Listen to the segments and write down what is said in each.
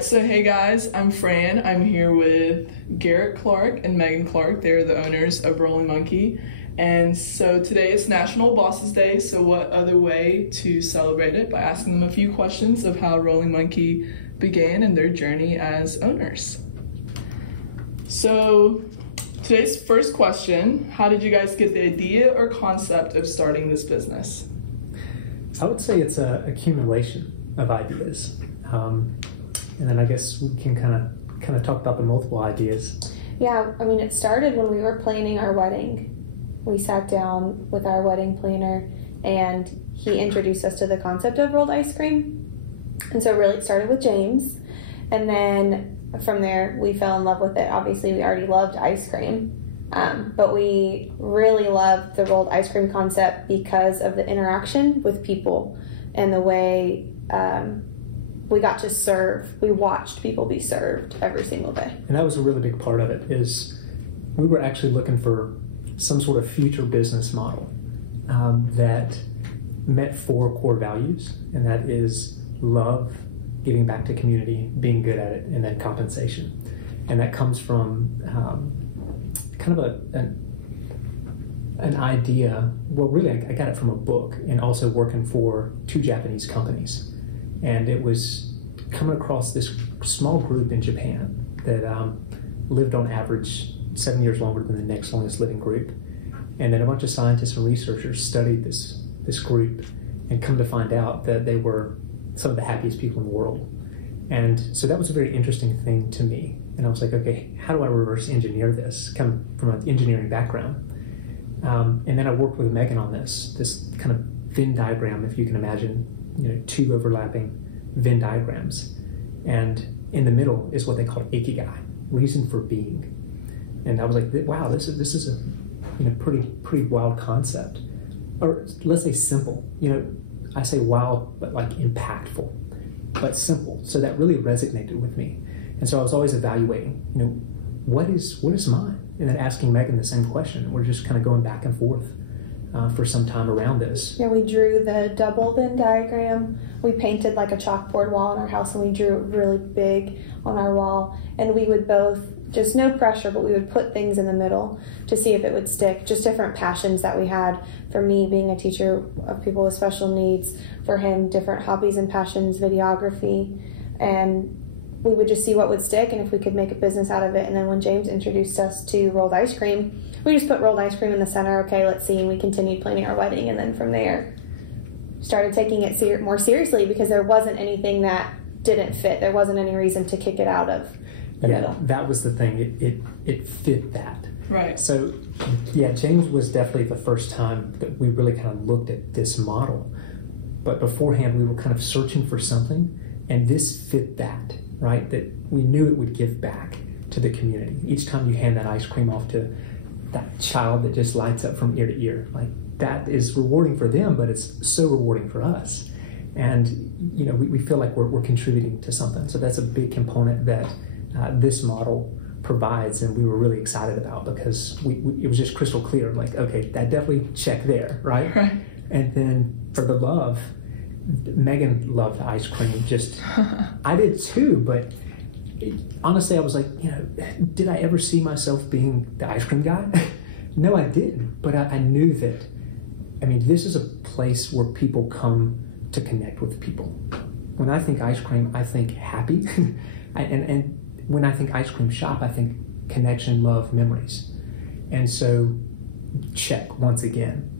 Alright, so hey guys, I'm Fran. I'm here with Garrett Clark and Meagan Clark. They're the owners of Rolling Monkey. And so today is National Bosses Day, so what other way to celebrate it by asking them a few questions of how Rolling Monkey began and their journey as owners. So today's first question, how did you guys get the idea or concept of starting this business? I would say it's an accumulation of ideas. And then I guess we can kind of talk about the multiple ideas. Yeah, I mean, it started when we were planning our wedding. We sat down with our wedding planner and he introduced us to the concept of rolled ice cream. And so really it started with James. And then from there we fell in love with it. Obviously we already loved ice cream. But we really loved the rolled ice cream concept because of the interaction with people and the way we got to serve. We watched people be served every single day. And that was a really big part of it, is we were actually looking for some sort of future business model that met 4 core values, and that is love, giving back to community, being good at it, and then compensation. And that comes from kind of an idea, well really I got it from a book and also working for 2 Japanese companies. And it was coming across this small group in Japan that lived on average 7 years longer than the next longest living group. And then a bunch of scientists and researchers studied this group and come to find out that they were some of the happiest people in the world. And so that was a very interesting thing to me. And I was like, okay, how do I reverse engineer this? Come from an engineering background. And then I worked with Meagan on this kind of Venn diagram, if you can imagine, 2 overlapping Venn diagrams. And in the middle is what they call ikigai, reason for being. And I was like, wow, this is a pretty wild concept. Or let's say simple. I say wild, but like impactful, but simple. So that really resonated with me. And so I was always evaluating, what is mine? And then asking Meagan the same question. And we're just kind of going back and forth for some time around this. Yeah, we drew the double Venn diagram. We painted like a chalkboard wall in our house, and we drew it really big on our wall. And we would both, just no pressure, but we would put things in the middle to see if it would stick. Just different passions that we had. For me, being a teacher of people with special needs. For him, different hobbies and passions, videography. And we would just see what would stick and if we could make a business out of it. And then when James introduced us to rolled ice cream, we just put rolled ice cream in the center. Okay, let's see. And we continued planning our wedding. And then from there, started taking it more seriously because there wasn't anything that didn't fit. There wasn't any reason to kick it out of the middle. That was the thing. It fit that. Right. So, yeah, James was definitely the first time that we really kind of looked at this model. But beforehand, we were kind of searching for something, and this fit that, right? That we knew it would give back to the community. Each time you hand that ice cream off to that child that just lights up from ear to ear, like that is rewarding for them, but it's so rewarding for us. And, we feel like we're contributing to something. So that's a big component that this model provides, and we were really excited about because it was just crystal clear, like, okay, that definitely check there, right? Right. And then for the love, Meagan loved ice cream. Just, I did too, but honestly, I was like, did I ever see myself being the ice cream guy? No, I didn't. But I knew that, this is a place where people come to connect with people. When I think ice cream, I think happy. and when I think ice cream shop, I think connection, love, memories. And so, check once again.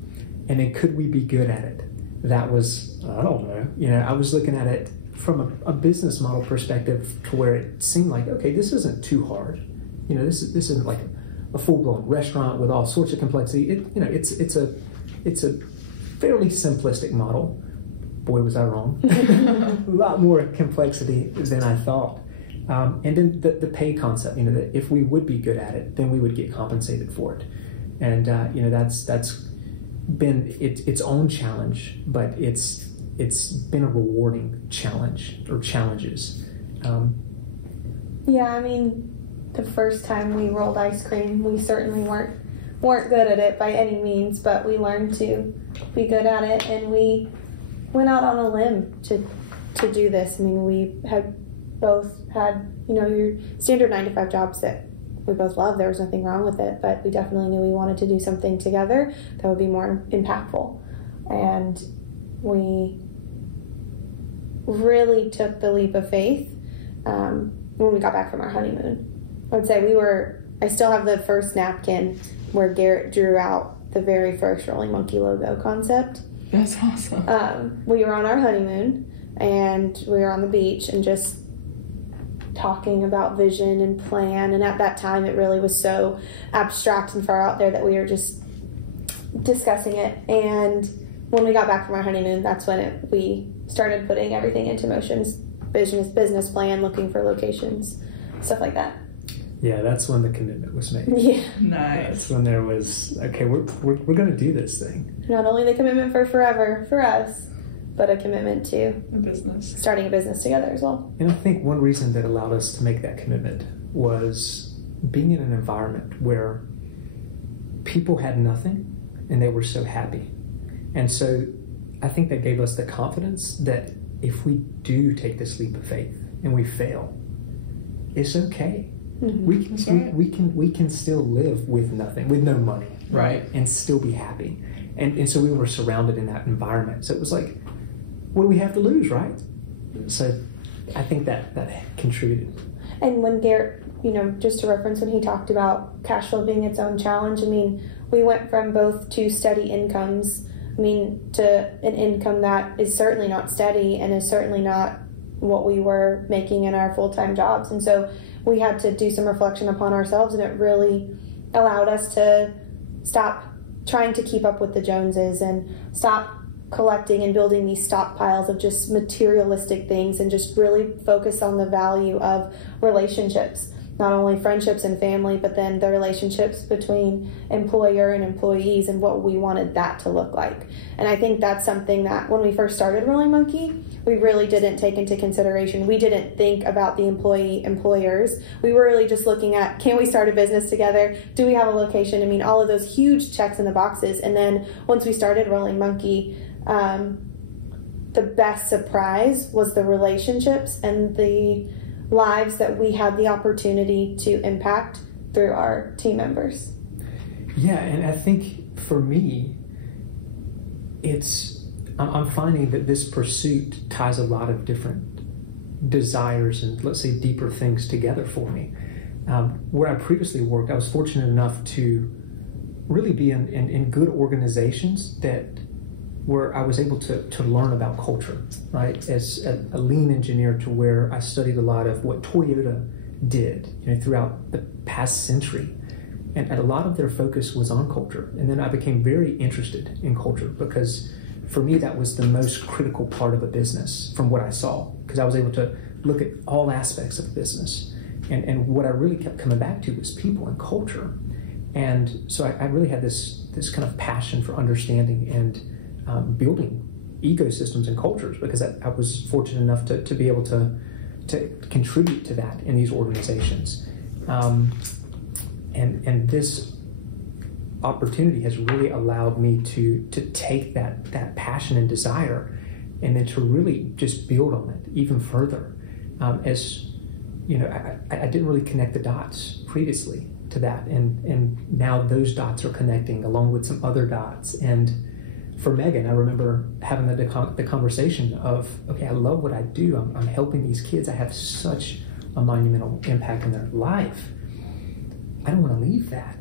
And then could we be good at it? That was, I don't know. I was looking at it from a business model perspective to where it seemed like, okay, this isn't too hard. This isn't like a full-blown restaurant with all sorts of complexity. It's a fairly simplistic model. Boy, was I wrong. A lot more complexity than I thought. And then the pay concept, that if we would be good at it, then we would get compensated for it. And, that's been its own challenge, but it's been a rewarding challenge or challenges. The first time we rolled ice cream, we certainly weren't good at it by any means, but we learned to be good at it, and we went out on a limb to do this. We had both had, your standard 9-to-5 jobs that we both loved. There was nothing wrong with it, but we definitely knew we wanted to do something together that would be more impactful. And we really took the leap of faith when we got back from our honeymoon. I would say I still have the first napkin where Garrett drew out the very first Rolling Monkey logo concept. That's awesome. We were on our honeymoon, and we were on the beach and just talking about vision and plan. And at that time, it really was so abstract and far out there that we were just discussing it. And when we got back from our honeymoon, that's when we started putting everything into motion. Business plan, looking for locations, stuff like that. Yeah, that's when the commitment was made. Yeah. Nice. That's when there was, okay, we're going to do this thing. Not only the commitment for forever for us, but a commitment to a business, starting a business together as well. And I think one reason that allowed us to make that commitment was being in an environment where people had nothing and they were so happy. And so I think that gave us the confidence that if we do take this leap of faith and we fail, it's okay. Mm-hmm. We can still live with nothing, with no money, right? And still be happy. And so we were surrounded in that environment. So it was like, what do we have to lose, right? So I think that contributed. And when Garrett, just to reference when he talked about cash flow being its own challenge, we went from both to steady incomes, to an income that is certainly not steady and is certainly not what we were making in our full-time jobs. And so we had to do some reflection upon ourselves, and it really allowed us to stop trying to keep up with the Joneses and stop collecting and building these stockpiles of just materialistic things and just really focus on the value of relationships, not only friendships and family, but then the relationships between employer and employees and what we wanted that to look like. And I think that's something that when we first started Rolling Monkey, we really didn't take into consideration. We didn't think about the employers. We were really just looking at, can we start a business together? Do we have a location? All of those huge checks in the boxes. And then once we started Rolling Monkey, the best surprise was the relationships and the lives that we had the opportunity to impact through our team members. Yeah, and I think for me, I'm finding that this pursuit ties a lot of different desires and, let's say, deeper things together for me. Where I previously worked, I was fortunate enough to really be in good organizations where I was able to learn about culture, right? As a lean engineer, to where I studied a lot of what Toyota did throughout the past century. And a lot of their focus was on culture. And then I became very interested in culture because for me, that was the most critical part of a business from what I saw, because I was able to look at all aspects of business. And what I really kept coming back to was people and culture. And so I really had this kind of passion for understanding and building ecosystems and cultures, because I was fortunate enough to be able to contribute to that in these organizations. And this opportunity has really allowed me to take that passion and desire and then to really just build on it even further. As you know, I didn't really connect the dots previously to that, and now those dots are connecting along with some other dots. And for Megan, I remember having the conversation of, okay, I love what I do. I'm helping these kids. I have such a monumental impact in their life. I don't want to leave that.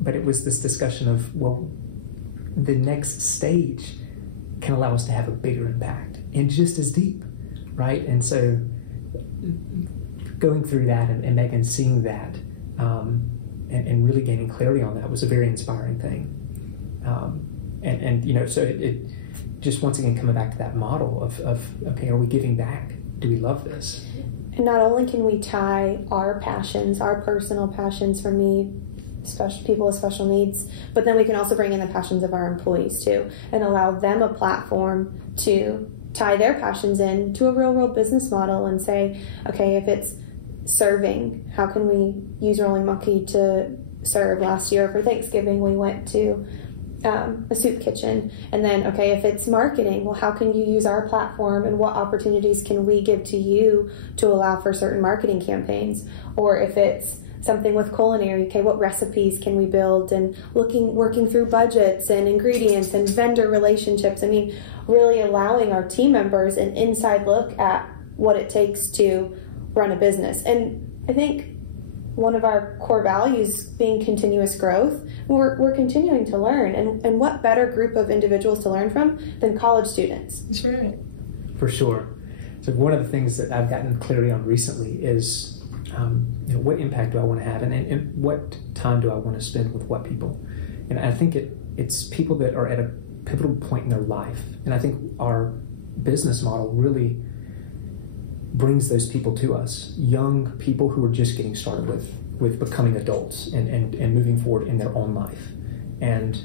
But it was this discussion of, well, the next stage can allow us to have a bigger impact and just as deep, right? And so going through that and Megan seeing that and really gaining clarity on that was a very inspiring thing. And you know, so it just once again coming back to that model of okay, are we giving back? Do we love this? And not only can we tie our passions, our personal passions, for me, people with special needs, but then we can also bring in the passions of our employees too, and allow them a platform to tie their passions in to a real world business model and say, okay, if it's serving, how can we use Rolling Monkey to serve? Last year for Thanksgiving, we went to a soup kitchen. And then, okay, if it's marketing, well, how can you use our platform and what opportunities can we give to you to allow for certain marketing campaigns? Or if it's something with culinary, okay, what recipes can we build, and working through budgets and ingredients and vendor relationships. I mean, really allowing our team members an inside look at what it takes to run a business. And I think one of our core values being continuous growth, we're continuing to learn. And what better group of individuals to learn from than college students? That's right. For sure. So one of the things that I've gotten clarity on recently is what impact do I want to have, and what time do I want to spend with what people? And I think it's people that are at a pivotal point in their life. And I think our business model really brings those people to us, young people who are just getting started with becoming adults and moving forward in their own life. And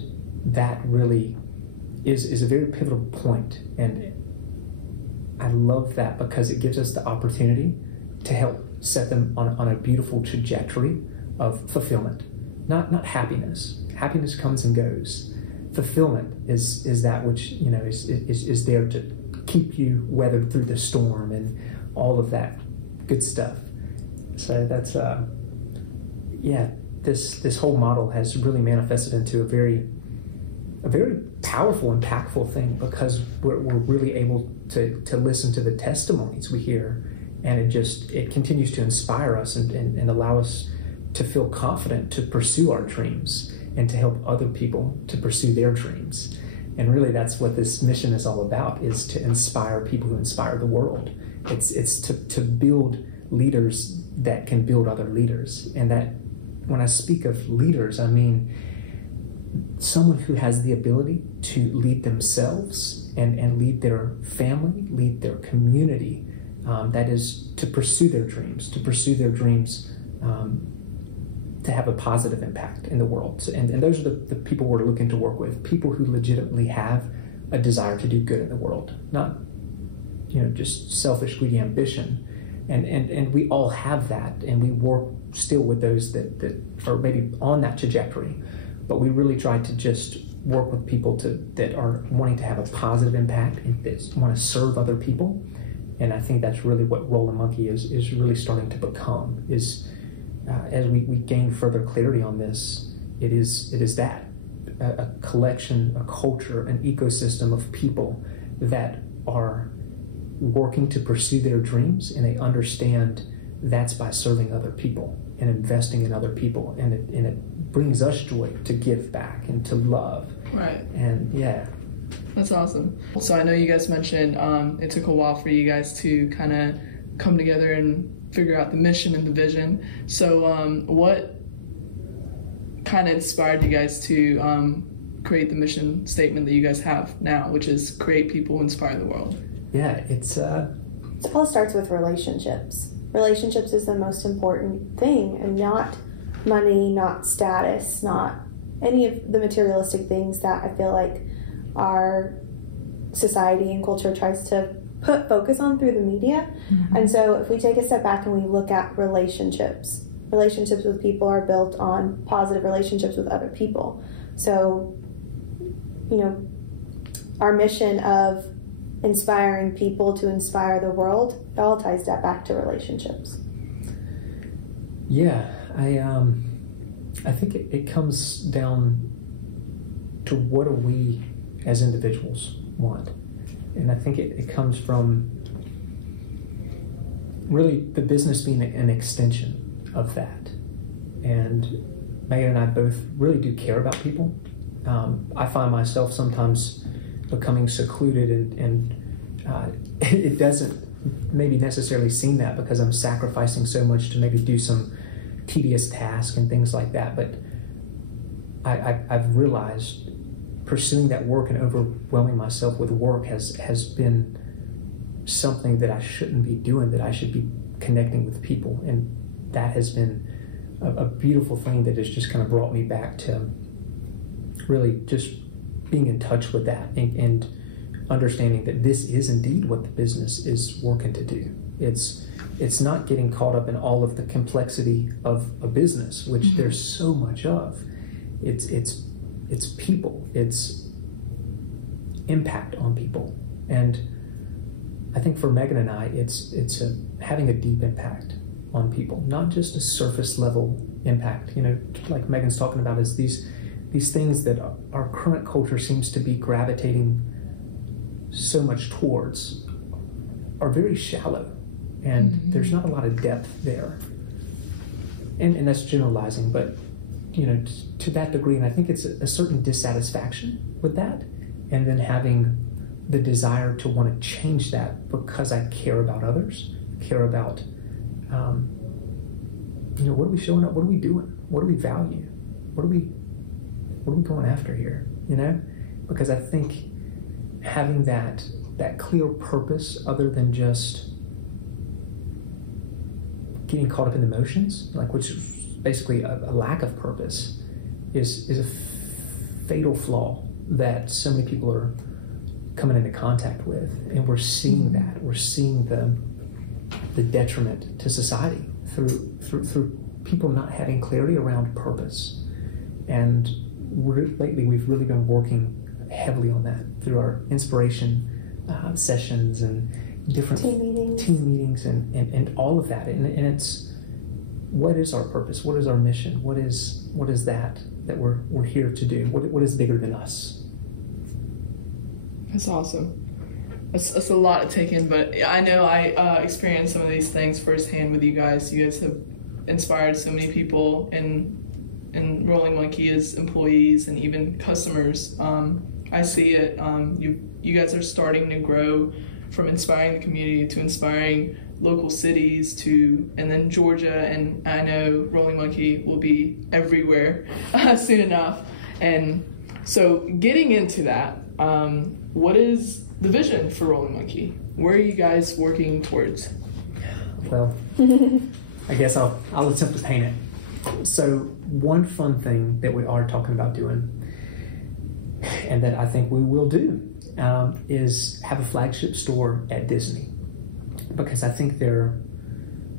that really is a very pivotal point. And I love that because it gives us the opportunity to help set them on a beautiful trajectory of fulfillment, not happiness. Happiness comes and goes. Fulfillment is that which is there to keep you weathered through the storm and all of that good stuff. So that's this whole model has really manifested into a very powerful, impactful thing, because we're really able to listen to the testimonies we hear, and it continues to inspire us and allow us to feel confident to pursue our dreams and to help other people to pursue their dreams. And really that's what this mission is all about, is to inspire people who inspire the world. It's to build leaders that can build other leaders. And that when I speak of leaders, I mean someone who has the ability to lead themselves and lead their family, lead their community. That is to pursue their dreams, to have a positive impact in the world. And those are the people we're looking to work with, people who legitimately have a desire to do good in the world, not just selfish, greedy ambition. And we all have that, and we work still with those that are maybe on that trajectory, but we really try to just work with people that are wanting to have a positive impact and that want to serve other people. And I think that's really what Rollin' Monkey is really starting to become, is as we gain further clarity on this, it is that a collection, a culture, an ecosystem of people that are working to pursue their dreams, and they understand that's by serving other people and investing in other people, and it brings us joy to give back and to love. Right. And yeah. That's awesome. So I know you guys mentioned it took a while for you guys to kind of come together and figure out the mission and the vision. So what kind of inspired you guys to create the mission statement that you guys have now, which is create people, inspire the world? Yeah, it all starts with relationships. Relationships is the most important thing, and not money, not status, not any of the materialistic things that I feel like our society and culture tries to put focus on through the media. Mm-hmm. And so if we take a step back and we look at relationships with people are built on positive relationships with other people. So, our mission of inspiring people to inspire the world, it all ties that back to relationships. Yeah, I think it comes down to what do we as individuals want. And I think it comes from really the business being an extension of that. And Megan and I both really do care about people. I find myself sometimes becoming secluded, and it doesn't maybe necessarily seem that because I'm sacrificing so much to maybe do some tedious task and things like that. But I've realized pursuing that work and overwhelming myself with work has been something that I shouldn't be doing, that I should be connecting with people. And that has been a beautiful thing that has just kind of brought me back to really just being in touch with that and understanding that this is indeed what the business is working to do. It's not getting caught up in all of the complexity of a business, which there's so much of. It's it's people, it's impact on people. And I think for Megan and I, it's having a deep impact on people, not just a surface level impact. Like Megan's talking about, is these things that our current culture seems to be gravitating so much towards are very shallow, and there's not a lot of depth there. And that's generalizing, but to that degree, and I think it's a certain dissatisfaction with that, and then having the desire to want to change that because I care about others, care about, what are we showing up? What are we doing? What do we value? What are we going after here? Because I think having that clear purpose, other than just getting caught up in the motions, which is basically a lack of purpose, is a fatal flaw that so many people are coming into contact with. And we're seeing that. We're seeing the detriment to society through people not having clarity around purpose. And lately we've really been working heavily on that through our inspiration sessions and different team meetings and all of that. And it's, what is our purpose? What is our mission? What is that we're here to do? What is bigger than us? That's awesome. That's a lot to take in, but I know I experienced some of these things firsthand with you guys. You guys have inspired so many people in Rolling Monkey as employees and even customers. I see it. You guys are starting to grow from inspiring the community to inspiring local cities and then Georgia, and I know Rolling Monkey will be everywhere soon enough. And so getting into that, what is the vision for Rolling Monkey? Where are you guys working towards? Well, I guess I'll attempt to paint it. So one fun thing that we are talking about doing, and that I think we will do, is have a flagship store at Disney, because I think their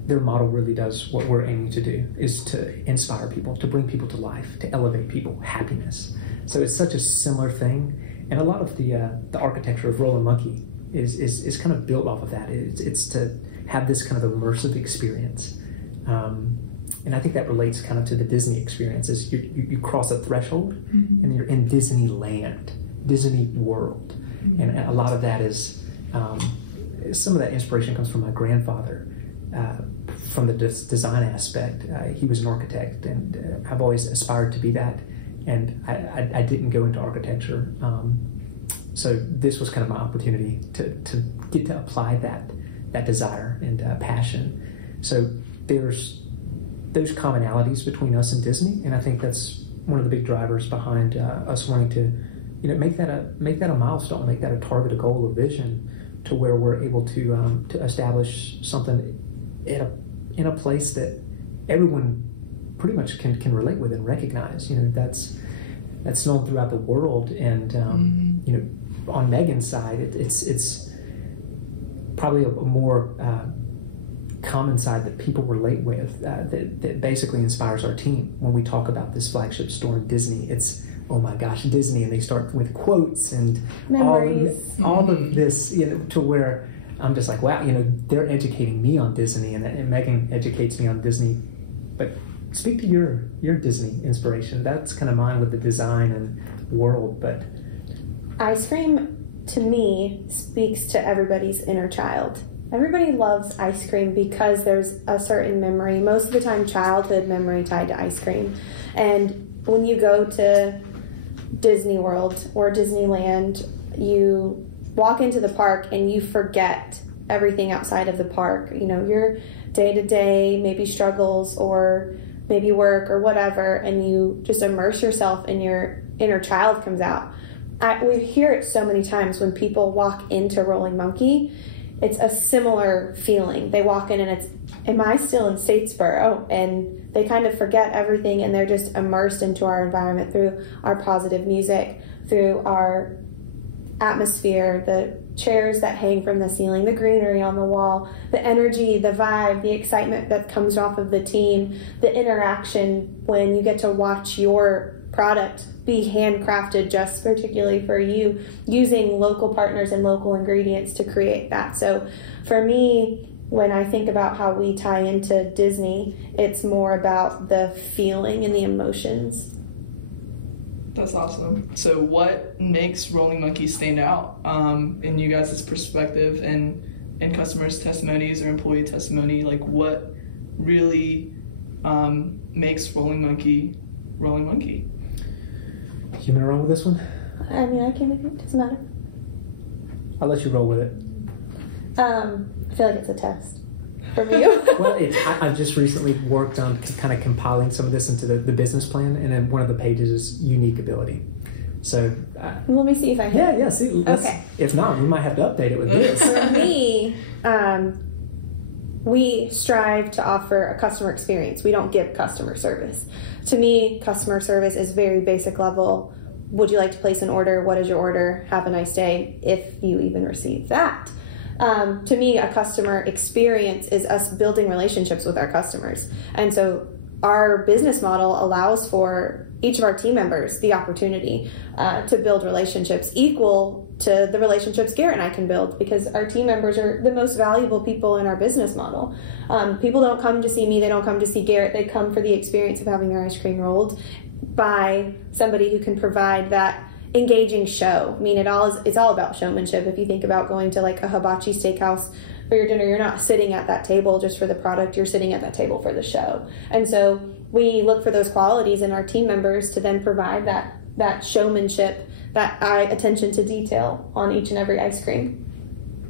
model really does what we're aiming to do, is to inspire people, to bring people to life, to elevate people, happiness. So it's such a similar thing, and a lot of the architecture of Rolling Monkey is kind of built off of that. It's to have this kind of immersive experience, and I think that relates kind of to the Disney experience. Is you cross a threshold and you're in Disneyland, Disney World, and a lot of that is some of that inspiration comes from my grandfather. From the design aspect, he was an architect, and I've always aspired to be that. And I didn't go into architecture, so this was kind of my opportunity to get to apply that desire and passion. So there's those commonalities between us and Disney, and I think that's one of the big drivers behind us wanting to, make that a milestone, make that a target, a goal, a vision, to where we're able to establish something in a place that everyone pretty much can relate with and recognize. That's known throughout the world, and on Megan's side, it's probably a more common side that people relate with, that basically inspires our team. When we talk about this flagship store in Disney, it's, oh my gosh, Disney, and they start with quotes and all of this, to where I'm just like, wow, they're educating me on Disney, and Megan educates me on Disney. But speak to your Disney inspiration. That's kind of mine with the design and world. But ice cream, to me, speaks to everybody's inner child. Everybody loves ice cream because there's a certain memory, most of the time childhood memory, tied to ice cream. And when you go to Disney World or Disneyland, you walk into the park and you forget everything outside of the park. Your day-to-day maybe struggles or maybe work or whatever, and you just immerse yourself, and your inner child comes out. We hear it so many times when people walk into Rolling Monkey. It's a similar feeling. They walk in and it's, am I still in Statesboro? And they kind of forget everything, and they're just immersed into our environment through our positive music, through our atmosphere, the chairs that hang from the ceiling, the greenery on the wall, the energy, the vibe, the excitement that comes off of the team, the interaction when you get to watch your product be handcrafted just particularly for you, using local partners and local ingredients to create that. So for me, when I think about how we tie into Disney, it's more about the feeling and the emotions. That's awesome. So what makes Rolling Monkey stand out in you guys' perspective and customers' testimonies or employee testimony? Like, what really makes Rolling Monkey Rolling Monkey? You want to roll with this one? I mean, I can, it doesn't matter. I'll let you roll with it. I feel like it's a test from you. Well, I've just recently worked on kind of compiling some of this into the business plan, and then one of the pages is unique ability. So let me see if I hit. Yeah. See, okay. If not, we might have to update it with this. For me, we strive to offer a customer experience. We don't give customer service. To me, customer service is very basic level. Would you like to place an order? What is your order? Have a nice day, if you even receive that. To me, a customer experience is us building relationships with our customers. And so our business model allows for each of our team members the opportunity to build relationships equal to the relationships Garrett and I can build, because our team members are the most valuable people in our business model. People don't come to see me, they don't come to see Garrett, they come for the experience of having their ice cream rolled by somebody who can provide that engaging show. I mean, it's all about showmanship. If you think about going to like a hibachi steakhouse for your dinner, you're not sitting at that table just for the product, you're sitting at that table for the show. And so we look for those qualities in our team members to then provide that showmanship, that attention to detail on each and every ice cream.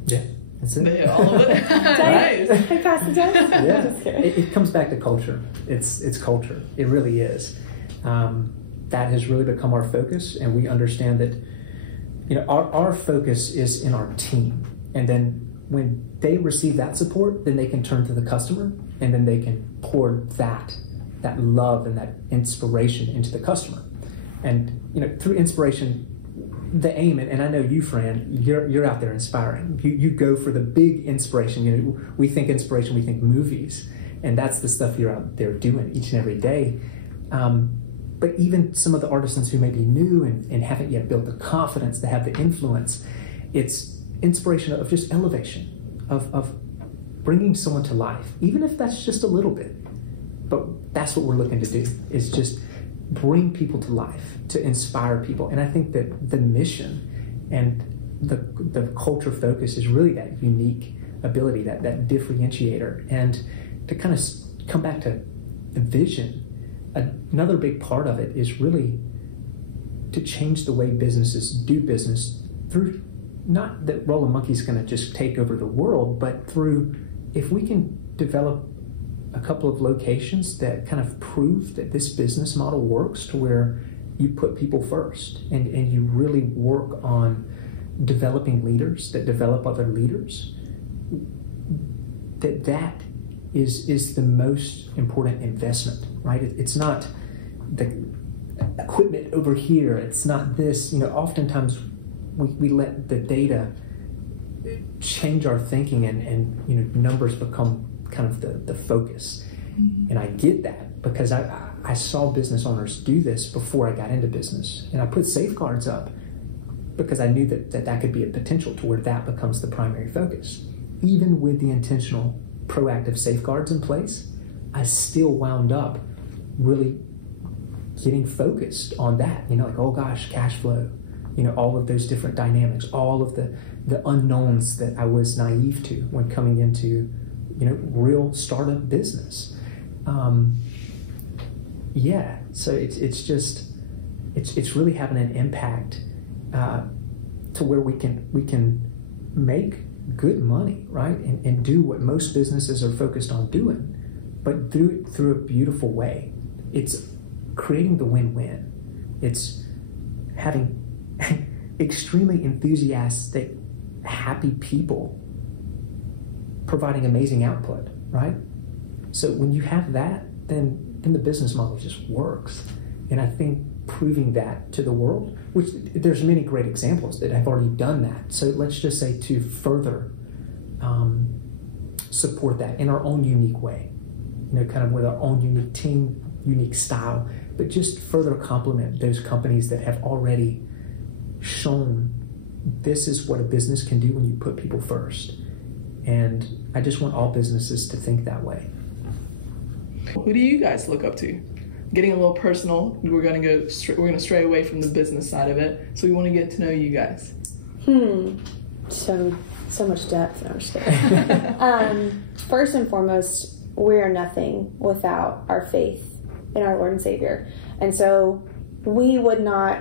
Yeah, that's it. Yeah, all of it. Nice. I passed the test? Yeah. Just kidding. It comes back to culture. It's culture. It really is. That has really become our focus, and we understand that, you know, our focus is in our team, and then when they receive that support, then they can turn to the customer, and then they can pour that love and that inspiration into the customer. And, you know, through inspiration, the aim, and I know you, Fran, you're out there inspiring. You go for the big inspiration. You know, we think inspiration, we think movies, and that's the stuff you're out there doing each and every day. But even some of the artisans who may be new and haven't yet built the confidence to have the influence, it's inspiration of just elevation, of bringing someone to life, even if that's just a little bit. But that's what we're looking to do, is just bring people to life, to inspire people. And I think that the mission and the culture focus is really that unique ability, that differentiator. And to kind of come back to the vision, another big part of it is really to change the way businesses do business through, not that Rolling Monkey's going to just take over the world, but through, if we can develop a couple of locations that kind of prove that this business model works, to where you put people first and you really work on developing leaders that develop other leaders, that is the most important investment, right? It's not the equipment over here. It's not this. You know, oftentimes we let the data change our thinking, and you know, numbers become kind of the focus. Mm-hmm. And I get that, because I saw business owners do this before I got into business, and I put safeguards up because I knew that could be a potential to where that becomes the primary focus. Even with the intentional proactive safeguards in place, I still wound up really getting focused on that. You know, like, oh gosh, cash flow, you know, all of those different dynamics, all of the unknowns that I was naive to when coming into, you know, real startup business. So it's really having an impact to where we can make good money, right? And do what most businesses are focused on doing, but do it through a beautiful way. It's creating the win-win. It's having extremely enthusiastic, happy people providing amazing output, right? So when you have that, then the business model just works. And I think proving that to the world, which there's many great examples that have already done that. So let's just say to further support that in our own unique way, you know, kind of with our own unique team, unique style, but just further complement those companies that have already shown this is what a business can do when you put people first. And I just want all businesses to think that way. Who do you guys look up to? Getting a little personal, we're gonna stray away from the business side of it. So we want to get to know you guys. So much depth. No, I'm just kidding. First and foremost, we are nothing without our faith in our Lord and Savior. And so we would not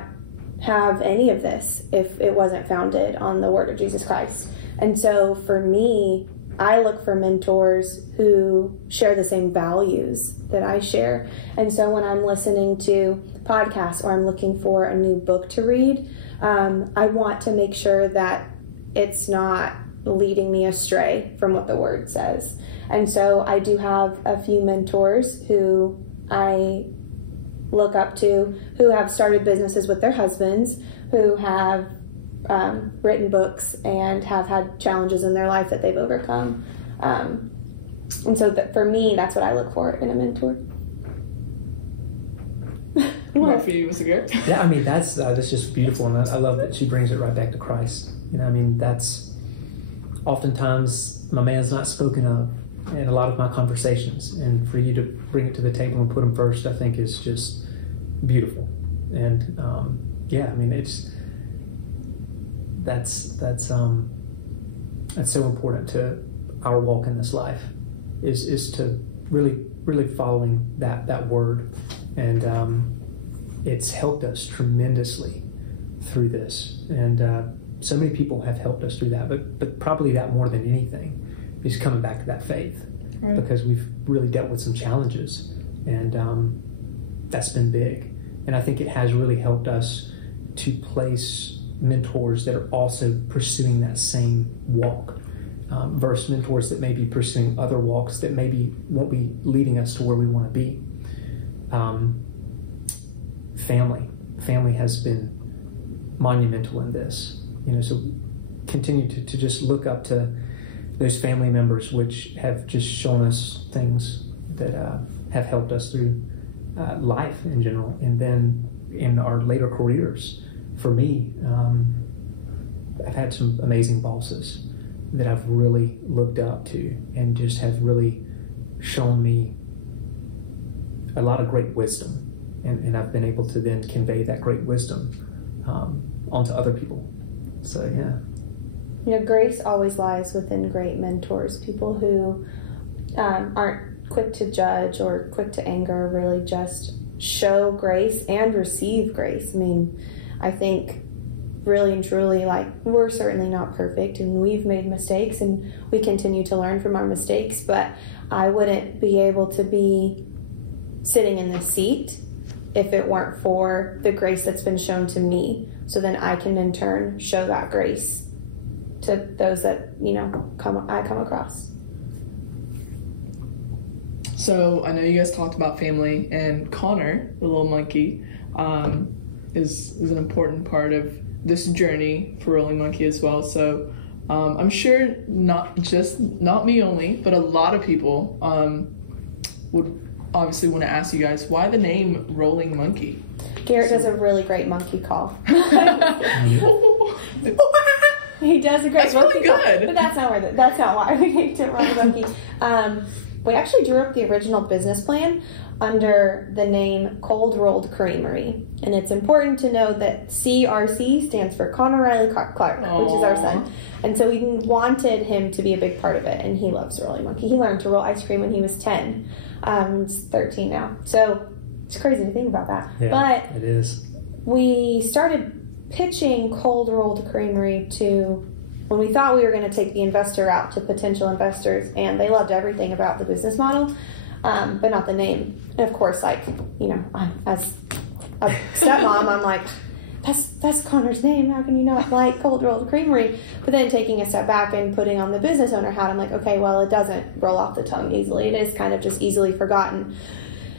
have any of this if it wasn't founded on the word of Jesus Christ. And so for me, I look for mentors who share the same values that I share. And so when I'm listening to podcasts or I'm looking for a new book to read, I want to make sure that it's not leading me astray from what the word says. And so I do have a few mentors who I look up to, who have started businesses with their husbands, who have written books and have had challenges in their life that they've overcome. And so for me, that's what I look for in a mentor. What for you, Mr. Garrett? Yeah, I mean, that's just beautiful. And I love that she brings it right back to Christ. You know, I mean, that's oftentimes my man's not spoken of in a lot of my conversations. And for you to bring it to the table and put him first, I think is just beautiful. And yeah, I mean, that's so important to our walk in this life is to really following that word. And it's helped us tremendously through this. And so many people have helped us through that, but probably that more than anything is coming back to that faith. Right. Because we've really dealt with some challenges, and that's been big. And I think it has really helped us to place mentors that are also pursuing that same walk, versus mentors that may be pursuing other walks that maybe won't be leading us to where we want to be. Family has been monumental in this, you know, so continue to just look up to those family members which have just shown us things that have helped us through life in general. And then in our later careers, for me, I've had some amazing bosses that I've really looked up to and just have really shown me a lot of great wisdom. And I've been able to then convey that great wisdom onto other people. So, yeah. You know, grace always lies within great mentors, people who aren't quick to judge or quick to anger, really just show grace and receive grace. I mean, I think really and truly, like, we're certainly not perfect and we've made mistakes and we continue to learn from our mistakes, but I wouldn't be able to be sitting in this seat if it weren't for the grace that's been shown to me. So then I can in turn show that grace to those that, you know, I come across. So I know you guys talked about family, and Connor, the little monkey, is an important part of this journey for Rolling Monkey as well. So I'm sure not me only, but a lot of people would obviously want to ask you guys, why the name Rolling Monkey? Garrett does a really great monkey call. He does a great monkey call. But that's not why we named it Rolling Monkey. We actually drew up the original business plan under the name Cold Rolled Creamery. And it's important to know that CRC stands for Connor Riley Clark, which is our son. And so we wanted him to be a big part of it, and he loves Rolling Monkey. He learned to roll ice cream when he was 10. He's 13 now. So it's crazy to think about that. Yeah, but it is. We started pitching Cold Rolled Creamery to, when we thought we were going to take the investor out, to potential investors, and they loved everything about the business model, but not the name. And of course, like, you know, as a stepmom, I'm like, that's Connor's name. How can you not like Cold Rolled Creamery? But then taking a step back and putting on the business owner hat, I'm like, okay, well, it doesn't roll off the tongue easily. It is kind of just easily forgotten.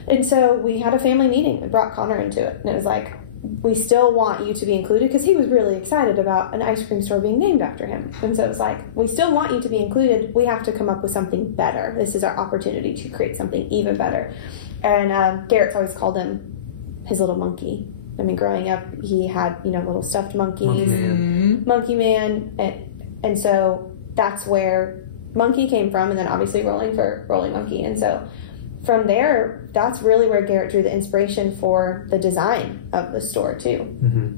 And so we had a family meeting. We brought Connor into it. And it was like, we still want you to be included, because he was really excited about an ice cream store being named after him. And so it was like, we still want you to be included. We have to come up with something better. This is our opportunity to create something even better. And Garrett's always called him his little monkey. I mean, growing up, he had, little stuffed monkeys, Monkey Man. Monkey Man, and so that's where Monkey came from, and then obviously Rolling for Rolling Monkey. And so from there, that's really where Garrett drew the inspiration for the design of the store too. Mm-hmm.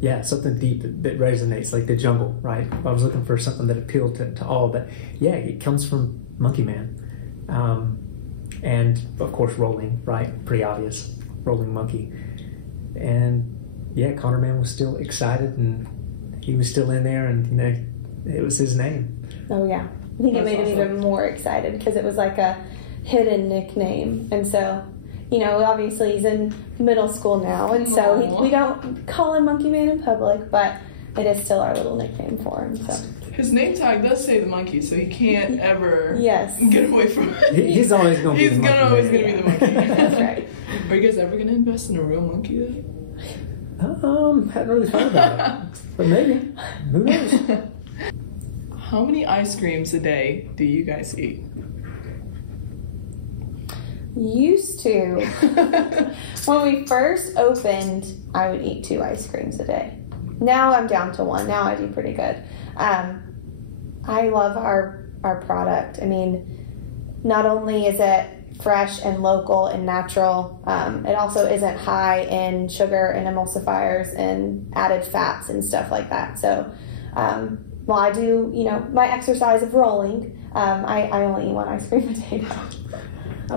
Yeah, something deep that resonates, like the jungle, right? I was looking for something that appealed to all, but yeah, it comes from Monkey Man. And of course Rolling, right? Pretty obvious, Rolling Monkey. And yeah, Connor Man was still excited, and he was still in there, and it was his name. Oh yeah, I think it made him even more excited because it was like a hidden nickname. And so, obviously he's in middle school now, and so we don't call him Monkey Man in public, but it is still our little nickname for him. So his name tag does say the monkey, so he can't ever get away from it. He's always going to be the monkey. He's always going to be the monkey. That's right. Are you guys ever going to invest in a real monkey though? Hadn't really thought about it, but maybe. Who knows? How many ice creams a day do you guys eat? Used to. When we first opened, I would eat 2 ice creams a day. Now I'm down to 1. Now I do pretty good. I love our product. I mean, not only is it fresh and local and natural, it also isn't high in sugar and emulsifiers and added fats and stuff like that. So while I do, my exercise of rolling, I only eat 1 ice cream a day now.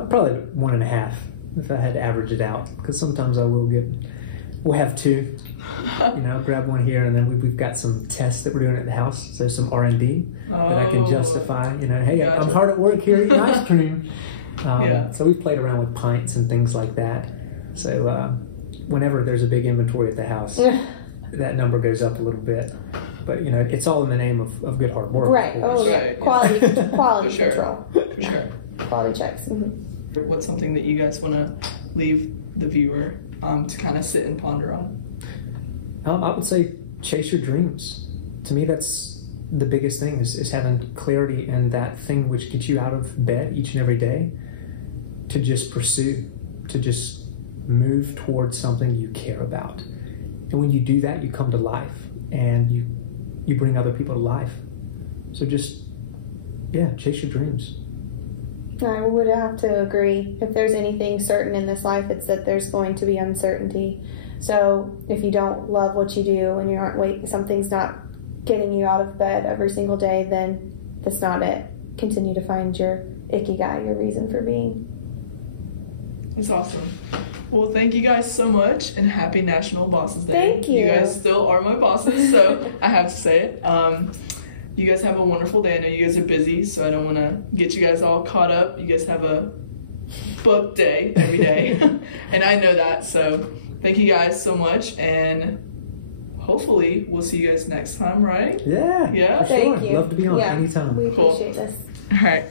Probably 1.5 if I had to average it out, because sometimes we'll have 2. Grab 1 here, and then we've got some tests that we're doing at the house, so some R&D that I can justify. Hey, gotcha. I'm hard at work here eating ice cream. So we've played around with pints and things like that. So whenever there's a big inventory at the house, that number goes up a little bit. But it's all in the name of good hard work. Right. Oh, yeah. Right. Quality For control. For sure. Quality checks. Mm-hmm. What's something that you guys want to leave the viewer to kind of sit and ponder on? I would say chase your dreams. To me, that's the biggest thing is having clarity in that thing which gets you out of bed each and every day to just pursue, to just move towards something you care about. And when you do that, you come to life, and you bring other people to life. So just, chase your dreams. I would have to agree. If there's anything certain in this life, it's that there's going to be uncertainty. So if you don't love what you do and you aren't something's not getting you out of bed every single day, then that's not it. Continue to find your ikigai, your reason for being. That's awesome. Well, thank you guys so much, and happy National Bosses Day. Thank you. You guys still are my bosses, so I have to say it. You guys have a wonderful day. I know you guys are busy, so I don't want to get you guys all caught up. You guys have a booked day every day, and I know that. So thank you guys so much, and hopefully we'll see you guys next time, right? Yeah. Yeah. For sure. Thank you. Love to be on anytime. We appreciate this. All right.